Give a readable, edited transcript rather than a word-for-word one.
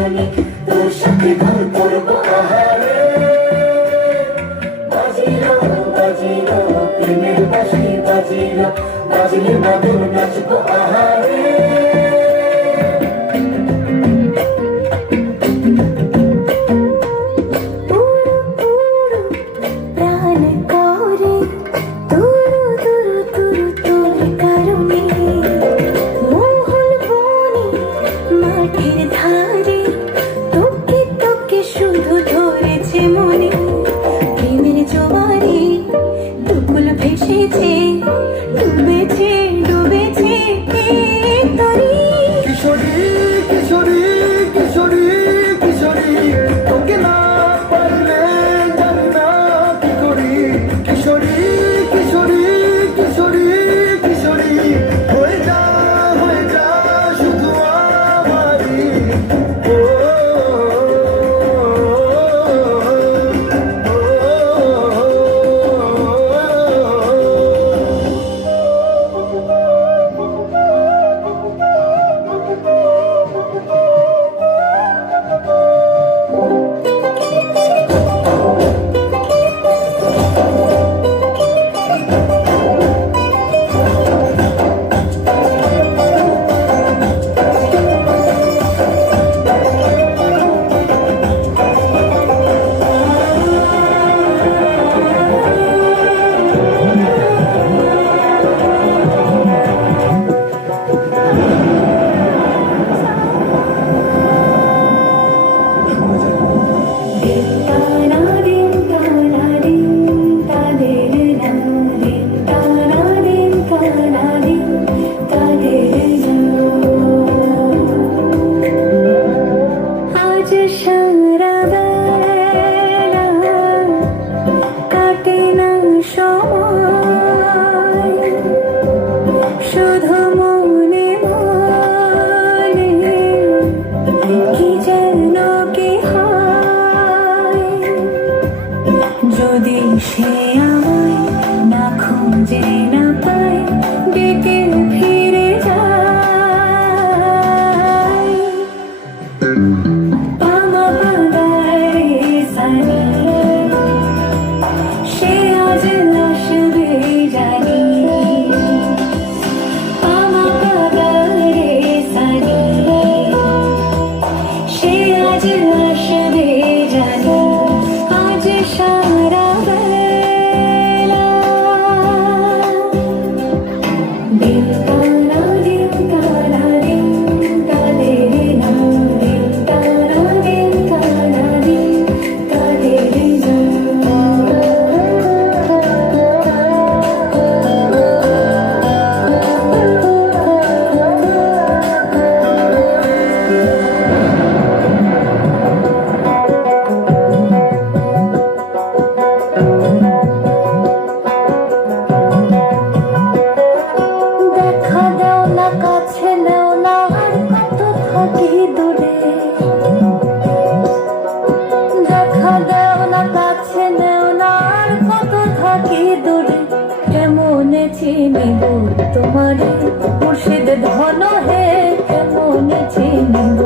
জীবনে তোর সাথে ঘর করবো আহারে। বাজিলো বাজিলো প্রেমের বাঁশি বাজিলো, বাজলে মাদুর নাচবো আহারে। যদি সে আমায় না খুঁজে না পায়, ডেকে ফিরে যায়। পামা পাদারে সানি, সে আজ আসবে জানি। পামা পাদারে সানি, সে আজ আসবে জানি। আজ সারা বেলা দিন তারা দিন তারা দিন তাদের না, দিন তারা দিন তারা দিন তাদের না। দেখা দাও না কাছে নেও না আর কত থাকি দূরে, দেখা দাও না কাছে নেও না আর কত থাকি দূরে। কেমনে চিনিব তোমারে মুর্শিদ ধন হে, কেমনে চিনিব